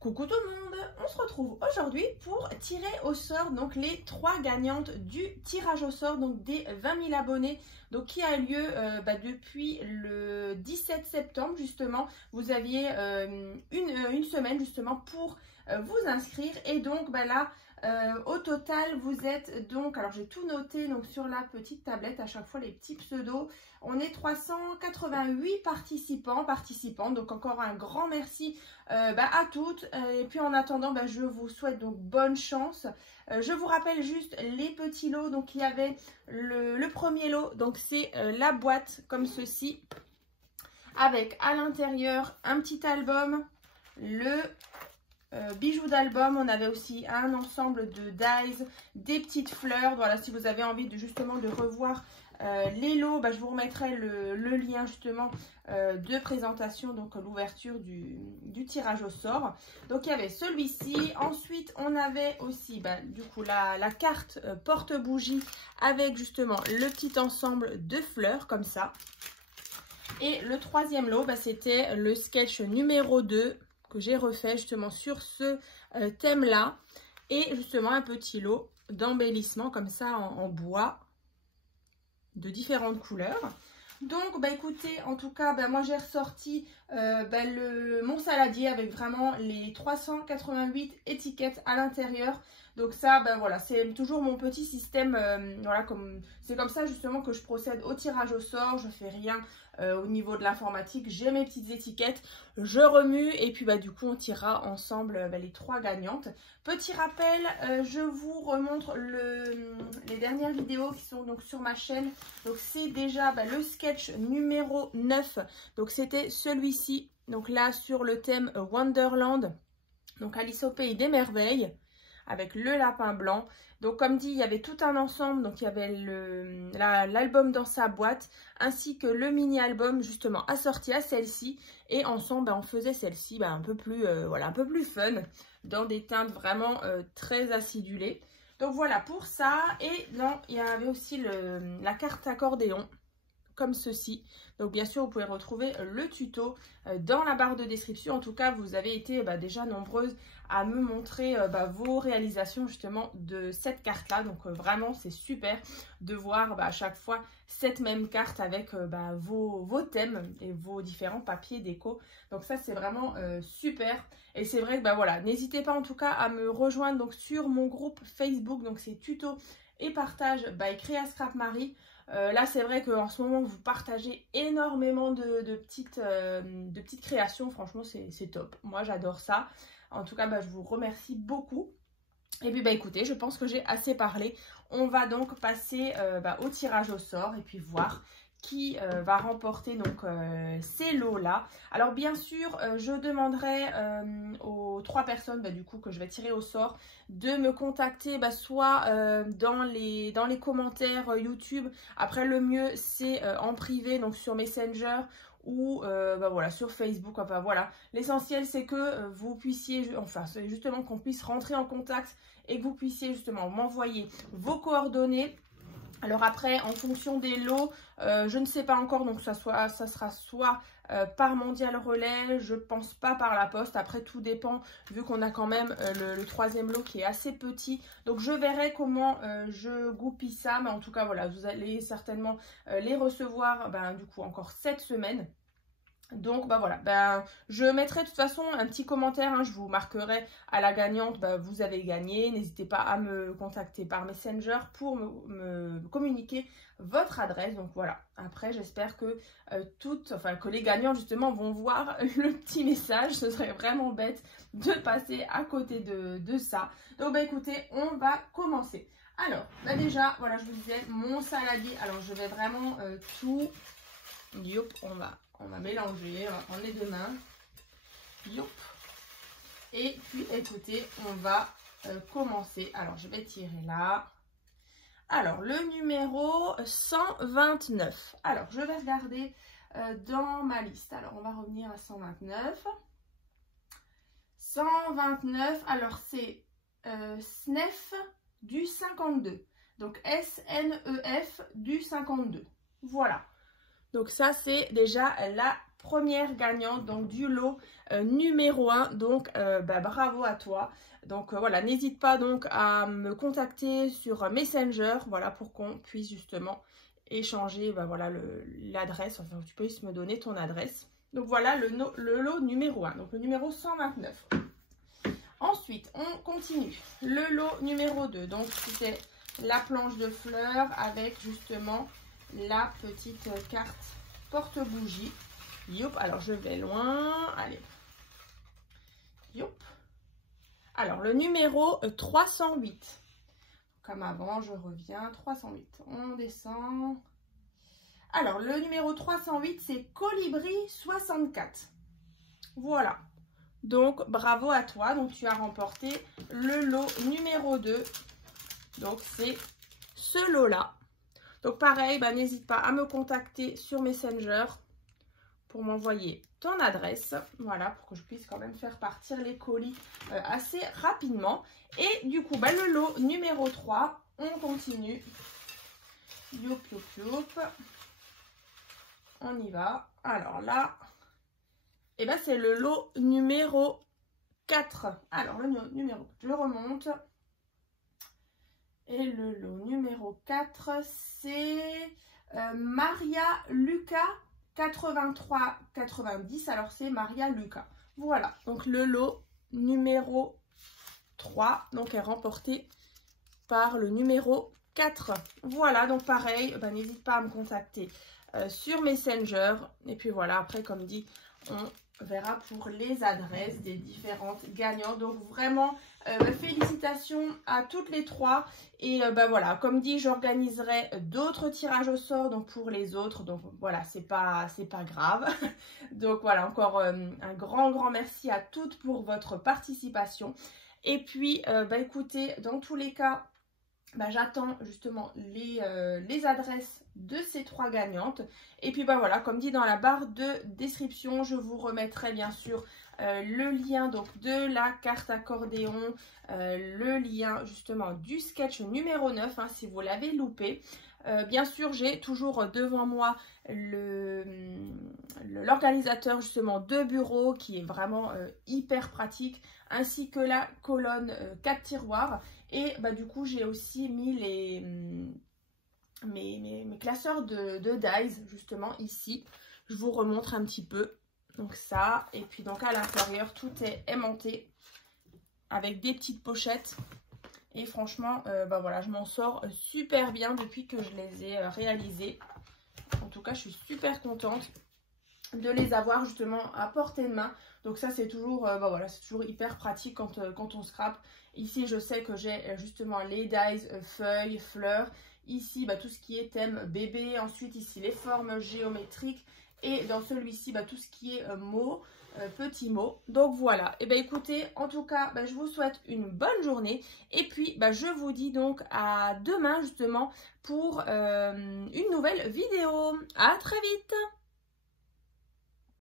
Coucou tout le monde, on se retrouve aujourd'hui pour tirer au sort donc les 3 gagnantes du tirage au sort donc des 20 000 abonnés donc qui a lieu depuis le 17 septembre justement. Vous aviez une semaine justement pour vous inscrire et donc là au total vous êtes donc, alors j'ai tout noté donc sur la petite tablette à chaque fois les petits pseudos, on est 388 participantes, donc encore un grand merci à toutes et puis en attendant je vous souhaite donc bonne chance. Je vous rappelle juste les petits lots, donc il y avait le premier lot, donc c'est la boîte comme ceci avec à l'intérieur un petit album, le bijoux d'album. On avait aussi un ensemble de dies, des petites fleurs. Voilà, si vous avez envie justement de revoir les lots, je vous remettrai le lien justement de présentation, donc l'ouverture du tirage au sort. Donc il y avait celui-ci. Ensuite on avait aussi du coup la carte porte-bougie avec justement le petit ensemble de fleurs comme ça. Et le troisième lot, c'était le sketch numéro 2 que j'ai refait justement sur ce thème là, et justement un petit lot d'embellissement comme ça en bois de différentes couleurs. Donc écoutez, en tout cas moi j'ai ressorti mon saladier avec vraiment les 388 étiquettes à l'intérieur. Donc ça voilà, c'est toujours mon petit système, voilà, c'est comme ça justement que je procède au tirage au sort. Je fais rien au niveau de l'informatique, j'ai mes petites étiquettes, je remue et puis du coup on tirera ensemble les 3 gagnantes. Petit rappel, je vous remontre les dernières vidéos qui sont donc sur ma chaîne. Donc c'est déjà le sketch numéro 9, donc c'était celui-ci, donc là sur le thème Wonderland, donc Alice au pays des merveilles, avec le lapin blanc. Donc comme dit, il y avait tout un ensemble, donc il y avait l'album dans sa boîte, ainsi que le mini-album justement assorti à celle-ci. Et ensemble, on faisait celle-ci un peu plus un peu plus fun, dans des teintes vraiment très acidulées. Donc voilà pour ça. Et non, il y avait aussi la carte accordéon, comme ceci. Donc bien sûr vous pouvez retrouver le tuto dans la barre de description. En tout cas vous avez été déjà nombreuses à me montrer vos réalisations justement de cette carte là. Donc vraiment c'est super de voir à chaque fois cette même carte avec vos thèmes et vos différents papiers déco. Donc ça c'est vraiment super. Et c'est vrai que voilà, n'hésitez pas en tout cas à me rejoindre donc sur mon groupe Facebook. Donc c'est tuto et partage by Créa Scrap Marie. Là c'est vrai qu'en ce moment vous partagez énormément de petites créations. Franchement c'est top, moi j'adore ça. En tout cas je vous remercie beaucoup. Et puis écoutez, je pense que j'ai assez parlé. On va donc passer au tirage au sort et puis voir qui va remporter donc ces lots là. Alors bien sûr je demanderai aux 3 personnes du coup que je vais tirer au sort de me contacter soit dans les commentaires YouTube. Après le mieux c'est en privé, donc sur Messenger ou voilà sur Facebook. Enfin voilà, l'essentiel c'est que vous puissiez, enfin c'est justement qu'on puisse rentrer en contact et que vous puissiez justement m'envoyer vos coordonnées. Alors après, en fonction des lots, je ne sais pas encore, donc ça sera soit par Mondial Relais, je pense pas par la poste. Après, tout dépend, vu qu'on a quand même le 3e lot qui est assez petit. Donc je verrai comment je goupille ça, mais en tout cas, voilà, vous allez certainement les recevoir du coup encore cette semaine. Donc voilà, je mettrai de toute façon un petit commentaire, je vous marquerai à la gagnante, vous avez gagné. N'hésitez pas à me contacter par Messenger pour me communiquer votre adresse. Donc voilà, après j'espère que que les gagnants justement vont voir le petit message. Ce serait vraiment bête de passer à côté de ça. Donc écoutez, on va commencer. Alors déjà, voilà, je vous disais, mon saladier. Alors je vais vraiment tout, on va mélanger, on va prendre les 2 mains. Youp. Et puis écoutez, on va commencer. Alors je vais tirer là. Alors le numéro 129. Alors je vais regarder dans ma liste. Alors on va revenir à 129. 129, alors c'est SNEF du 52. Donc SNEF du 52. Voilà. Donc ça, c'est déjà la première gagnante donc du lot numéro 1. Donc bravo à toi. Donc voilà, n'hésite pas donc à me contacter sur Messenger, voilà, pour qu'on puisse justement échanger voilà, l'adresse, enfin tu peux me donner ton adresse. Donc voilà le lot numéro 1, donc le numéro 129. Ensuite, on continue. Le lot numéro 2, donc c'était la planche de fleurs avec justement la petite carte porte-bougie. Youp, alors je vais loin. Allez. Youp. Alors, le numéro 308. Comme avant, je reviens. 308. On descend. Alors, le numéro 308, c'est Colibri 64. Voilà. Donc, bravo à toi. Donc, tu as remporté le lot numéro 2. Donc, c'est ce lot-là. Donc, pareil, n'hésite pas à me contacter sur Messenger pour m'envoyer ton adresse, voilà, pour que je puisse quand même faire partir les colis assez rapidement. Et du coup, le lot numéro 3, on continue. Youp, youp, youp. On y va. Alors là, c'est le lot numéro 4. Alors, le numéro, je remonte. Et le lot numéro 4, c'est Maria Lucas 83-90. Alors, c'est Maria Lucas. Voilà, donc le lot numéro 3, donc est remporté par le numéro 4. Voilà, donc pareil, n'hésite pas à me contacter sur Messenger. Et puis voilà, après, comme dit, on verra pour les adresses des différentes gagnantes. Donc vraiment, félicitations à toutes les trois. Et voilà, comme dit, j'organiserai d'autres tirages au sort donc pour les autres. Donc voilà, c'est pas grave. Donc voilà, encore un grand merci à toutes pour votre participation. Et puis, écoutez, dans tous les cas, j'attends justement les adresses de ces trois gagnantes. Et puis voilà, comme dit dans la barre de description, je vous remettrai bien sûr le lien donc de la carte accordéon, le lien justement du sketch numéro 9 si vous l'avez loupé. Bien sûr, j'ai toujours devant moi l'organisateur justement de bureau qui est vraiment hyper pratique, ainsi que la colonne 4 tiroirs. Et du coup, j'ai aussi mis mes classeurs de dies justement ici. Je vous remontre un petit peu. Donc ça, et puis donc à l'intérieur, tout est aimanté avec des petites pochettes. Et franchement, voilà, je m'en sors super bien depuis que je les ai réalisés. En tout cas, je suis super contente de les avoir justement à portée de main. Donc ça, c'est toujours, voilà, c'est toujours hyper pratique quand on scrape. Ici, je sais que j'ai justement les dies, feuilles, fleurs. Ici, tout ce qui est thème bébé. Ensuite, ici, les formes géométriques. Et dans celui-ci, tout ce qui est mots, petits mots. Donc voilà. Et écoutez, en tout cas, je vous souhaite une bonne journée. Et puis, je vous dis donc à demain justement pour une nouvelle vidéo. À très vite!